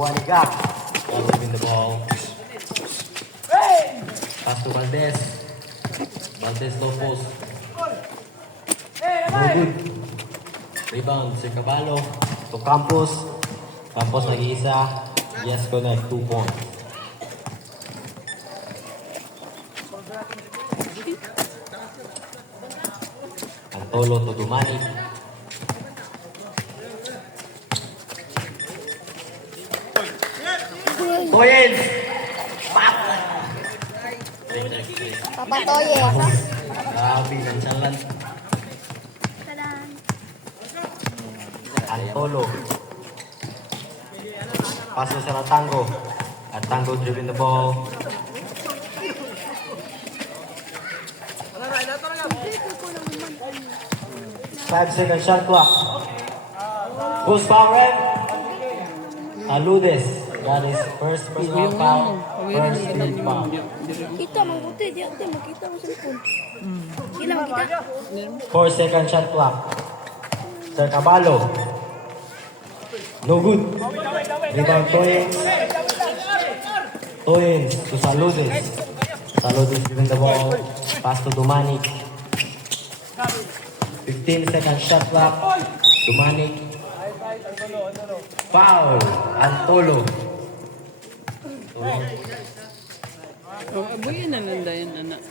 Buaniga. Win the ball. Pass to Valdez. Valdez low post. No good. Rebound si Caballo. To Campos. Campos nag-iisa. Yes, connect. 2 points. Antolo to Dumani. Toyens! Papatoyes. Grabe, nansalan. Antolo. Paso sa Ratango. Ratango dribbling the ball. Five-second shot clock. Who's fouling? Aludes. That is first personal foul. First team foul. Kita mabuti, di ate makita mo sa phone. Kila makita. 4-second shot clock. Sir Caballo. No good. Rebound Toyens. Toyens to Saludes. Saludes giving the ball. Pass to Dumanic. 15-second shot clock. Dumanic. Foul. Antolo. Oh, abuyin na nanda yan, anak.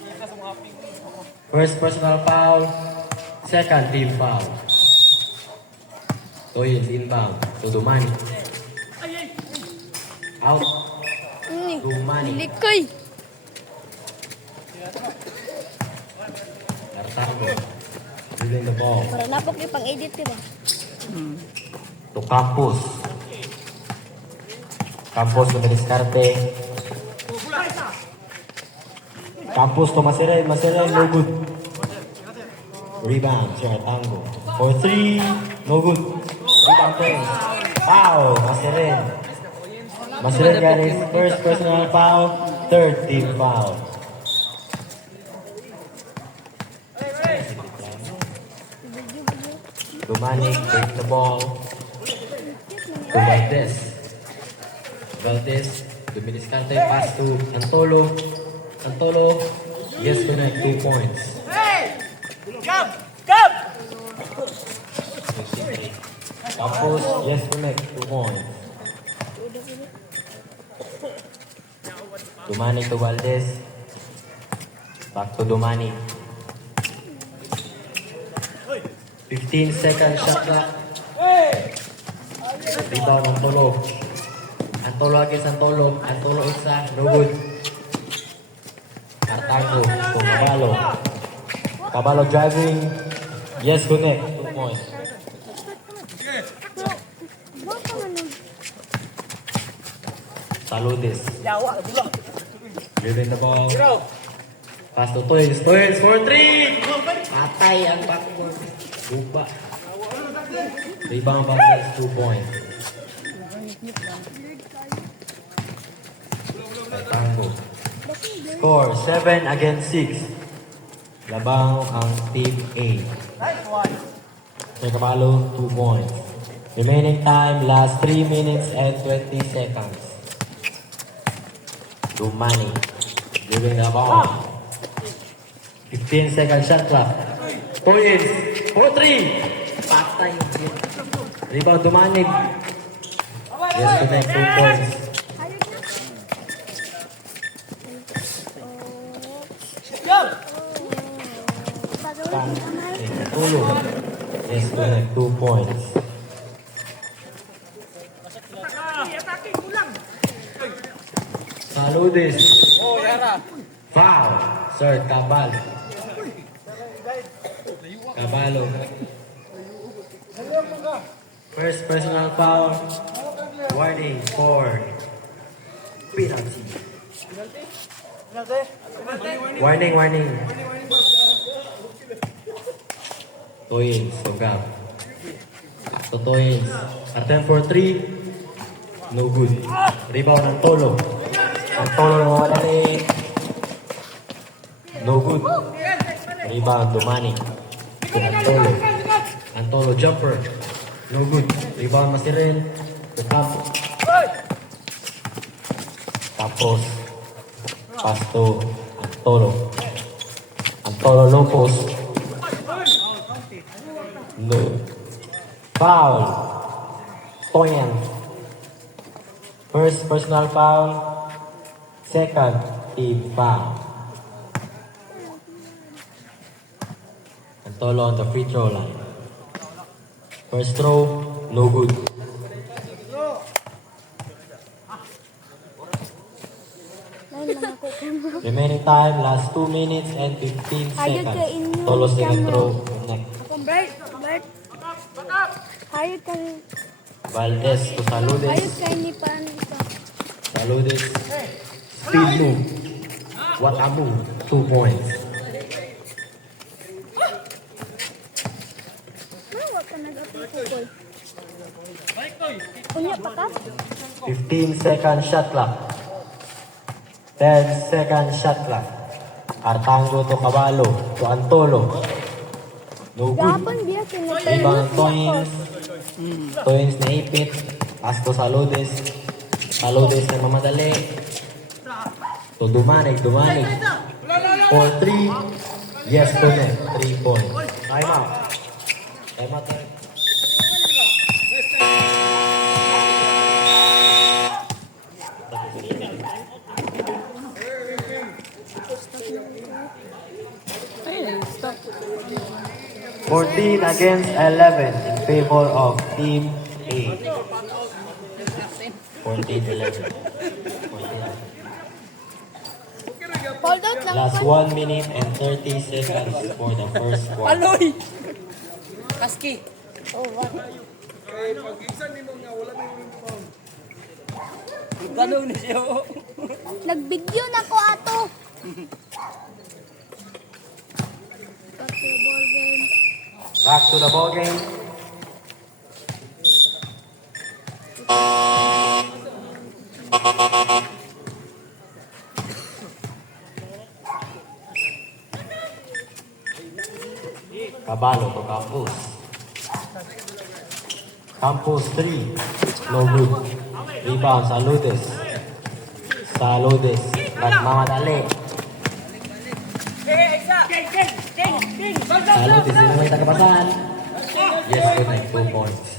First personal foul. Second team foul. Toyens inbound. To Dumanic. Out. Dumanic. Likay. Tartango. Dribbling the ball. Para napok yung pang-edit, diba? To Campos. Campos to Diskarte. Campos to Masiren. Masiren, no good. Rebound, Sir Tango. For 3, no good. Rebound 10. Foul, Masiren. Masiren got his first personal foul, third team foul. Dumanic takes the ball to Valdez. Valdez to Diskarte. Pass to Antolo. Antolo, yes, connect 2 points. Campos, yes, connect 2 points. Dumanic to Valdez. Back to Dumanic. 15-second shot clock. Rebound Antolo. Antolo against Antolo. Antolo isa, no good. Tartango to Caballo. Caballo driving. Yes, connect. 2 points. Saludes. Dribbling the ball. Pass to Toyens. Toyens for 3. Patay ang backboard. Lupa. Rebound Valdez, 2 points. Tartango. Score 7 against 6. Labang ang team A. Sir Caballo, 2 points. Remaining time, last 3 minutes and 20 seconds. Dumani. Dribbling the ball. 15-second shot clock. Toyens. 4-3. Patay. Rebound Dumani. Yes, connect 2 points. Tulo. Yes, connect 2 points. Saludes. Foul. Sir Caballo. Caballo. First personal foul. Warning for penalty. Warning, warning. Toyens, Togab. So Toyens. Attempt for 3. No good. Rebound ng Tolo. Ang Tolo na wala ni. No good. Rebound, Dumani. To Antolo. Antolo jumper. No good. Rebound Masiren. To Campos. Tapos, pass to Antolo. Antolo low post. No. Foul. Toyan. First personal foul. Second team foul. Antolo on the free throw line. First throw, no good. Lain lang ako kamo. Remaining time, last 2 minutes and 15 Ayun seconds. ka inyo, Tolo second camera. throw. Next. Akong Bert. Hayod ka ni... Valdez to Saludes. Hayod ka ni paano ito. Saludes. Speed move. What a move. 2 points. Nawa ka nag-apikol. Unya pa ka? 15 second shot clock. 10 second shot clock. Artango to Caballo to Antolo. No good. Gapon biya kinitay Rebound Toyins. Toyins na ipit. Pass to Saludes. Saludes na mamadali. To Dumanig. For 3. Yes to net. 3 points. Time out. Time out. Ay, stop. 14 against 11 in favor of Team A. 14-11. Hold out lang. Last 1 minute and 30 seconds for the first quarter. Aloy! Kaski. Oh, what? Tanong na siya. Nagbidyo na ko ato. Basketball game. Back to the ball game. Caballo to Campos. Campos 3. No good. Rebound Saludes. Saludes. Nagmamadali. Saludes. Sino may tagapasan? Yes, good night. 2 points.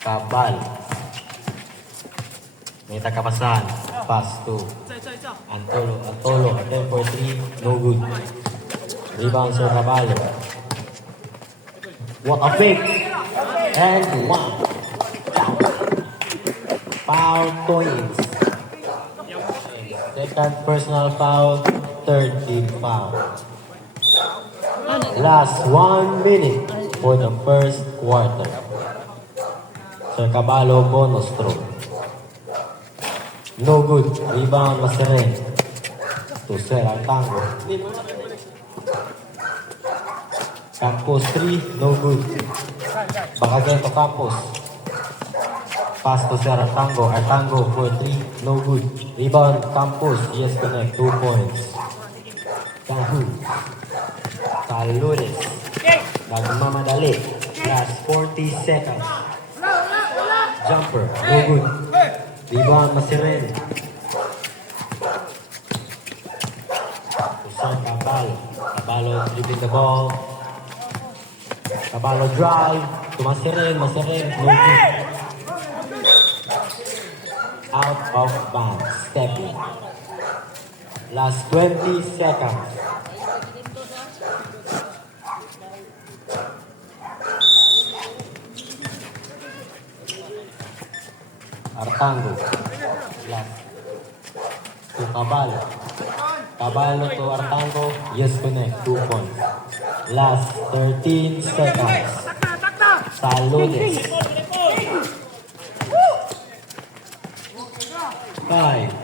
Cabal. May tagapasan. Pass to Antolo. Antolo. 10 for 3. No good. Rebound Sir Caballo. What a fake. And 1. Foul Toyins. Second personal foul. Third team foul. Last 1 minute for the first quarter. Sir Caballo bonus throw. No good. Rebound Maseren. To Sir Artango. Campos 3. No good. Back again to Campos. Pass to Sir Artango. Artango for 3. No good. Rebound Campos. Yes, connect. 2 points. Kahu. Saludes. Nagmamadali. Last 40 seconds. Jumper. No good. Rebound Masiren. To Sir Caballo. Caballo dribbling the ball. Caballo drive. To Masiren. Masiren. No good. Out of bounds. Step in. Last 20 seconds. Artango. Last. To Caballo. Caballo to Artango. Yes, connect. 2 points. Last 13 seconds. Saludes. 5,